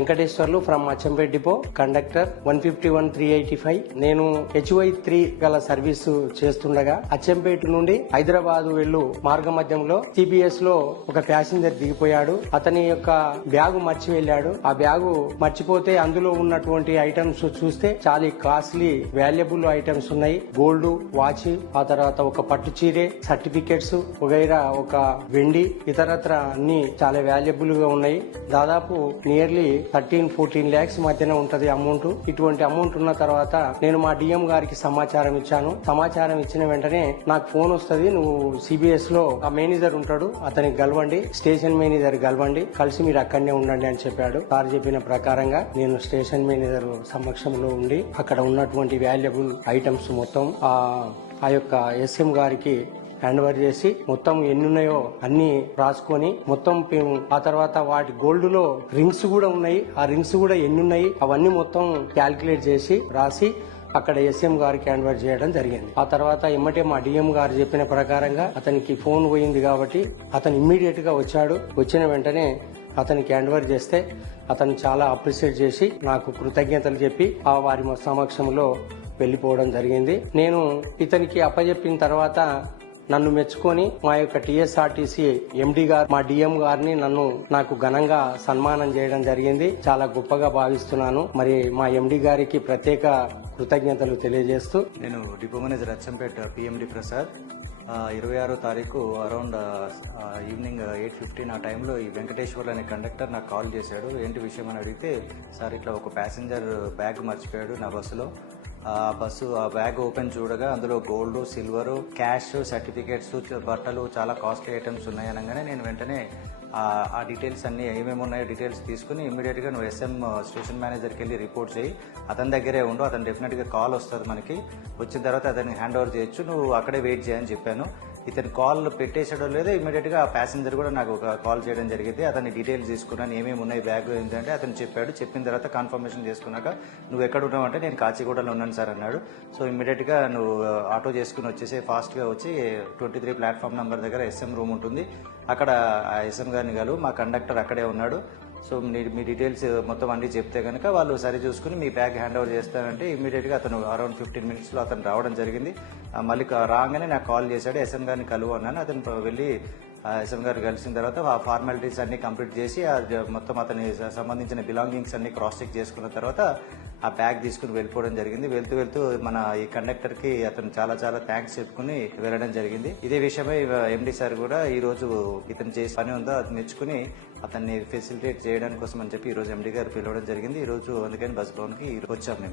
Venkateswarlu from Achampet depot, conductor 151-385. నేను HY3 గల service చేస్తుండగా అచ్చంపేట నుండి హైదరాబాద్ వెళ్ళు మార్గ మధ్యంలో CBS లో ఒక ప్యాసింజర్ దిగిపోయాడు. అతని యొక్క బ్యాగు మర్చి వెళ్ళాడు. ఆ బ్యాగు మర్చిపోతే అందులో ఉన్నటువంటి ఐటమ్స్ చూస్తే చాలా కాస్ట్లీ వాల్యుబుల్ ఐటమ్స్ ఉన్నాయి. గోల్డ్ వాచ్, ఆ తర్వాత ఒక పట్టు చీరే, సర్టిఫికెట్స్ వగైరా, ఒక వెండి, ఇతరత్ర అన్ని చాలా వాల్యుబుల్ గా ఉన్నాయి. దాదాపు నియర్లీ 13-14 lakhs మధ్యన ఉంటది అమౌంట్. ఇటువంటి అమౌంట్ ఉన్న తర్వాత నేను మా DM గారికి సమాచారం ఇచ్చాను. సమాచారం ఇచ్చిన వెంటనే నాకు ఫోన్ వస్తుంది, నువ్వు CBS లో ఆ మేనేజర్ ఉంటాడు, అతనికి గెలవండి, స్టేషన్ మేనేజర్ గెలవండి, కలిసి మీరు అక్కడనే ఉండండి అని చెప్పాడు. సార్ చెప్పిన ప్రకారంగా నేను స్టేషన్ మేనేజర్ సమక్షంలో ఉండి అక్కడ ఉన్నటువంటి వాల్యుబుల్ ఐటమ్స్ మొత్తం ఆ యొక్క SM గారికి హ్యాండ్ ఓవర్ చేసి మొత్తం ఎన్ని ఉన్నాయో అన్ని రాసుకొని మొత్తం ఆ తర్వాత వాటి గోల్డ్ లో రింగ్స్ కూడా ఉన్నాయి, ఆ రింగ్స్ కూడా ఎన్ని ఉన్నాయి అవన్నీ మొత్తం క్యాల్కులేట్ చేసి రాసి అక్కడ SM గారికి హ్యాండ్ ఓవర్ చేయడం జరిగింది. ఆ తర్వాత ఎమ్మటే మా DM గారు చెప్పిన ప్రకారంగా అతనికి ఫోన్ పోయింది కాబట్టి అతను ఇమ్మీడియట్ గా వచ్చాడు. వచ్చిన వెంటనే అతనికి హ్యాండ్ ఓవర్ చేస్తే అతను చాలా అప్రిషియేట్ చేసి నాకు కృతజ్ఞతలు చెప్పి ఆ వారి సమక్షంలో వెళ్లిపోవడం జరిగింది. నేను ఇతనికి అప్పచెప్పిన తర్వాత నన్ను మెచ్చుకొని మా యొక్క TSRTC MD గారు, మా DM గారిని నాకు ఘనంగా సన్మానం చేయడం జరిగింది. చాలా గొప్పగా భావిస్తున్నాను. మరి మా MD గారికి ప్రత్యేక కృతజ్ఞతలు తెలియజేస్తూ, నేను depot manager Achampet PMD Prasad. 26వ తారీఖు అరౌండ్ ఈవినింగ్ 8:15 ఆ టైంలో ఈ వెంకటేశ్వర్లు అనే కండక్టర్ నాకు కాల్ చేశాడు. ఏంటి విషయం అని అడిగితే, సార్ ఇట్లా ఒక ప్యాసింజర్ బ్యాగ్ మర్చిపోయాడు నా బస్సులో. ఆ బ్యాగ్ ఓపెన్ చూడగా అందులో గోల్డ్, సిల్వర్, క్యాష్, సర్టిఫికేట్స్, బట్టలు, చాలా కాస్ట్లీ ఐటమ్స్ ఉన్నాయి అనగానే నేను వెంటనే ఆ డీటెయిల్స్ అన్ని ఏమేమి ఉన్నాయో డీటెయిల్స్ తీసుకుని ఇమ్మీడియట్గా నువ్వు SM స్టేషన్ మేనేజర్కి వెళ్ళి రిపోర్ట్ చేయి, అతని దగ్గరే ఉండు, అతను డెఫినెట్గా కాల్ వస్తుంది మనకి, వచ్చిన తర్వాత అతనికి హ్యాండ్ ఓవర్ చేయొచ్చు, నువ్వు అక్కడే వెయిట్ చేయని చెప్పాను. ఇతను కాల్ పెట్టేసాడో లేదో ఇమీడియట్గా ఆ ప్యాసింజర్ కూడా నాకు ఒక కాల్ చేయడం జరిగింది. అతని డీటెయిల్స్ తీసుకున్నాను, ఏమేమి ఉన్నాయి బ్యాగ్ ఏంటంటే అతను చెప్పాడు. చెప్పిన తర్వాత కన్ఫర్మేషన్ చేసుకున్నాక నువ్వు ఎక్కడ ఉన్నావు అంటే నేను కాచిగూడలో ఉన్నాను సార్ అన్నాడు. సో ఇమీడియట్గా నువ్వు ఆటో చేసుకుని వచ్చేసి ఫాస్ట్గా వచ్చి 23 ప్లాట్ఫామ్ నెంబర్ దగ్గర SM రూమ్ ఉంటుంది, అక్కడ ఆ SM గారిని కలువు, మా కండక్టర్ అక్కడే ఉన్నాడు. సో మీ డీటెయిల్స్ మొత్తం అన్ని చెప్తే కనుక వాళ్ళు సరి చూసుకుని మీ బ్యాగ్ హ్యాండ్ ఓవర్ చేస్తానంటే ఇమీడియట్గా అతను అరౌండ్ 15 minutesలో అతను రావడం జరిగింది. మళ్ళీ రాగానే నాకు కాల్ చేశాడు, SM గారిని కలువు అన్నాను. అతను వెళ్ళి SM గారు కలిసిన తర్వాత ఆ ఫార్మాలిటీస్ అన్ని కంప్లీట్ చేసి మొత్తం అతని సంబంధించిన బిలాంగింగ్స్ అన్ని క్రాస్ చెక్ చేసుకున్న తర్వాత ఆ బ్యాగ్ తీసుకుని వెళ్ళిపోవడం జరిగింది. వెళ్తూ మన ఈ కండక్టర్ కి అతను చాలా థ్యాంక్స్ చెప్పుకుని వెళ్ళడం జరిగింది. ఇదే విషయమై MD సార్ కూడా ఈ రోజు ఇతను చేసే పని ఉందో అది మెచ్చుకుని అతన్ని ఫెసిలిటేట్ చేయడానికి కోసం అని చెప్పి ఈ రోజు MD గారు పిలవడం జరిగింది. ఈ రోజు అందుకని బస్ భవన్ కి వచ్చాం మేము.